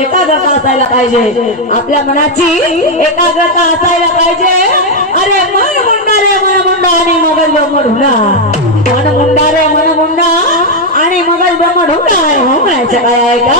एकाग्रता असायला पाहिजे, आपल्या मनाची एकाग्रता असायला पाहिजे। अरे मन मुंडा रे मन मुंडा आणि मगज ब्रह्म ढुंडा, मन मुंडा रे मन मुंडा आणि मगज ब्रह्म ढुंडा आहे हो म्हणायचं काय आहे का?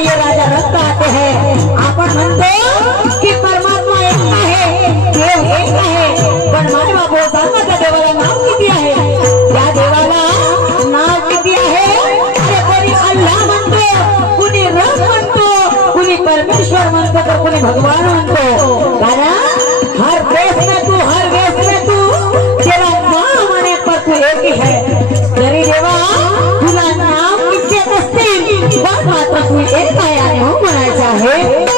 ये राजा रक्त आते हैं। आपण म्हणतो की परमात्मा एक आहे, देव एक आहे, पण माझे बाबू सांगा त्या देवाला नाव किती आहे? त्या देवाला नाव किती आहे? अरे कोणी अल्लाह म्हणतो, कुणी रब म्हणतो, कुणी परमेश्वर म्हणतो, तर कुणी भगवान म्हणतो। कारण हर देश में तू, हर वेश में तू, तेरा नाम आने पर तू एक ही है। तरी देवा तुला नाव किती असतील, पण मात्र तू एक आहे आणि हो म्हणायचं आहे।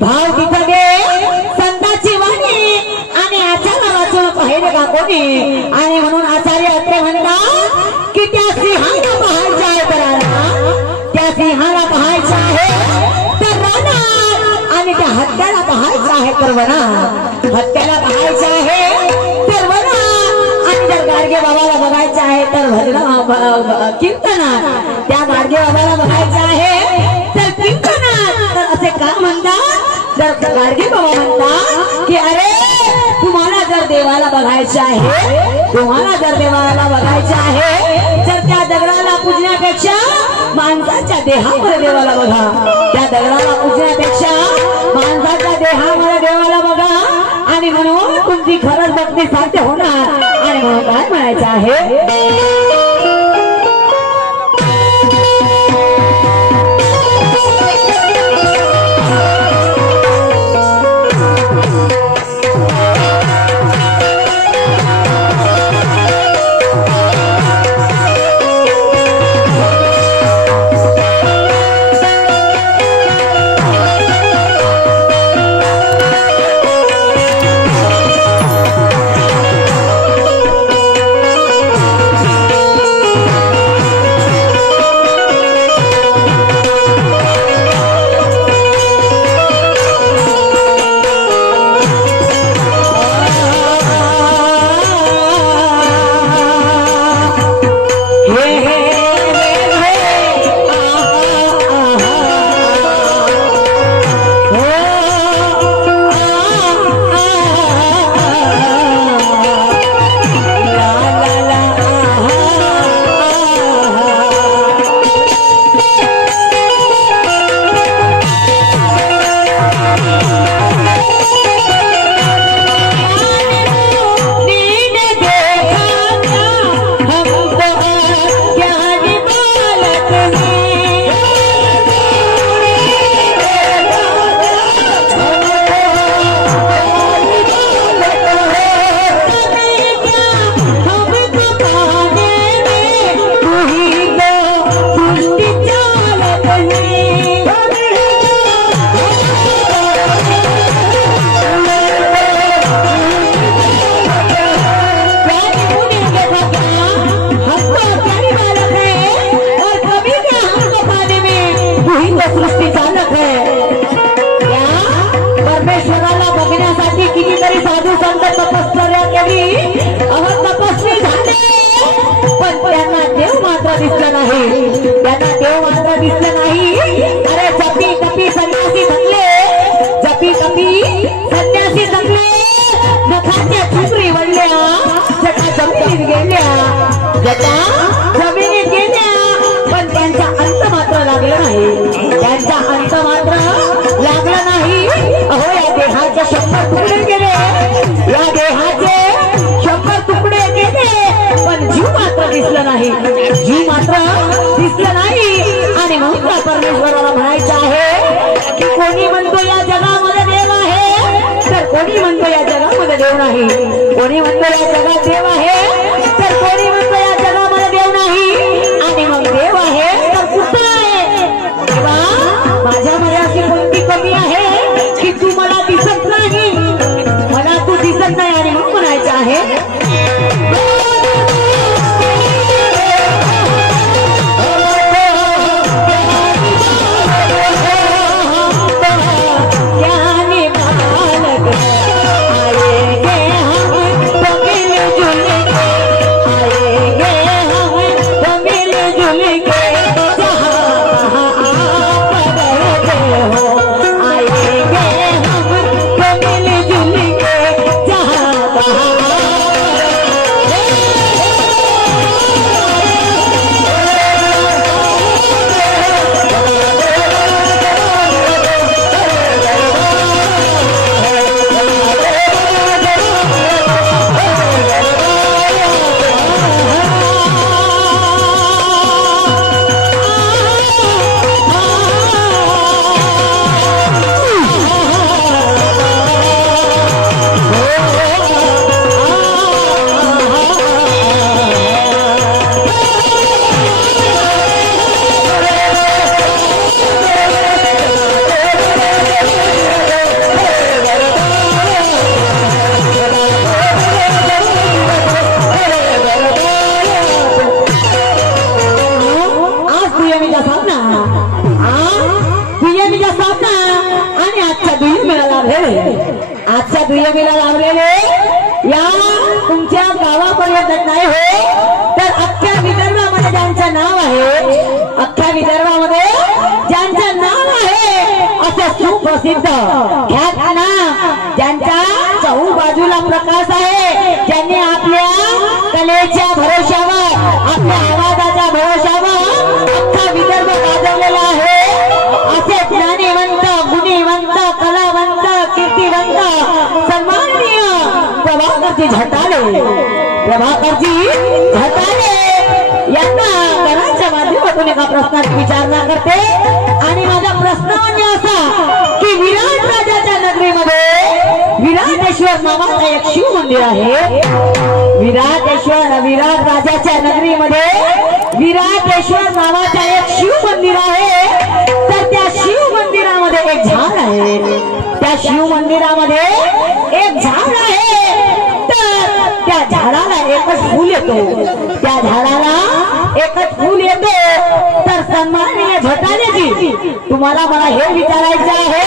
भाव तिथं गे संताची वाणी आणि आचार्य वाचून पाहिले का कोणी? आणि म्हणून आचार्य अत्रे म्हणतात की त्या सिंहाला पाहायचं आहे तर राणा, त्या सिंहाला पाहायचं आहे तर राणा, आणि त्या हत्याला पाहायचं आहे तर वना, हत्याला पाहायचं आहे तर वना, आणि जर गाडगे बाबाला बघायचं आहे तर भजन कीर्तना, त्या गाडगे बाबाला बघायचं आहे तर कीर्तना। तर असे का म्हणतात? जर गाडगे बाबा म्हणतात की अरे तुम्हाला जर देवाला बघायचं आहे, तुम्हाला जर देवाला बघायचं आहे तर त्या दगडाला पूजण्यापेक्षा माणसाच्या देहामध्ये देवाला बघा, त्या दगडाला पूजण्यापेक्षा माणसाच्या देहामध्ये देवाला बघा, आणि म्हणून तुमची खरंच भक्ती साध्य होणार। आणि म्हणून काय म्हणायचं आहे? जमिनीत गेल्या जटा जमिनीत गेल्या पण त्यांचा अंत मात्र लागला नाही त्यांचा अंत मात्र लागला नाही अहो या देहाचे 100 तुकडे गेले या देहाचे 100 तुकडे गेले पण जीव मात्र दिसला नाही जीव मात्र दिसला नाही आणि म्हणून परमेश्वराला म्हणायचं आहे की कोणी म्हणतो या जगामध्ये देव आहे तर कोणी म्हणतो या जगामध्ये देव नाही कोणी म्हणतो या जगात देव आहे तर कोणी म्हणतो या जगामध्ये देव नाही आणि मग देव आहे तर कुठं आहे देवा माझ्यामध्ये अशी कोणती कमी आहे की तू मला दिसत नाही मला तू दिसत नाही आणि मग म्हणायचं आहे आजच्या दुय्यमीला लावलेले या तुमच्या गावापर्यंत नाही हो तर अख्ख्या विदर्भामध्ये ज्यांचं नाव आहे अख्ख्या विदर्भामध्ये ज्यांचं नाव आहे असं सुप्रसिद्ध ख्यात नाम ज्यांच्या चहू बाजूला प्रकाश आहे ज्यांनी आपल्या कलेच्या भरोशावर आपल्या आवाजाच्या भरोशावर अख्खा विदर्भ गाजवलेला आहे असे ज्ञानीवंत गुणीवंत कलावंत कीर्तिवंत सन्माननीय प्रभाकरजी झटाले यांना घराच्या माध्यमातून एका प्रश्नाची विचारणा करते आणि माझा प्रश्न म्हणजे असा की विराट राजाच्या नगरीमध्ये विराटेश्वर नावाचं एक शिव मंदिर आहे विराट राजाच्या नगरीमध्ये विराटेश्वर नावाचा एक शिव मंदिर आहे तर त्या शिव मंदिरामध्ये एक झाड आहे त्या शिव मंदिरामध्ये एक झाड आहे तर त्या झाडाला एकच फूल येतो त्या झाडाला एकच फूल येतो तर सन्माननीय झटालेजी तुम्हाला मला हे विचारायचं आहे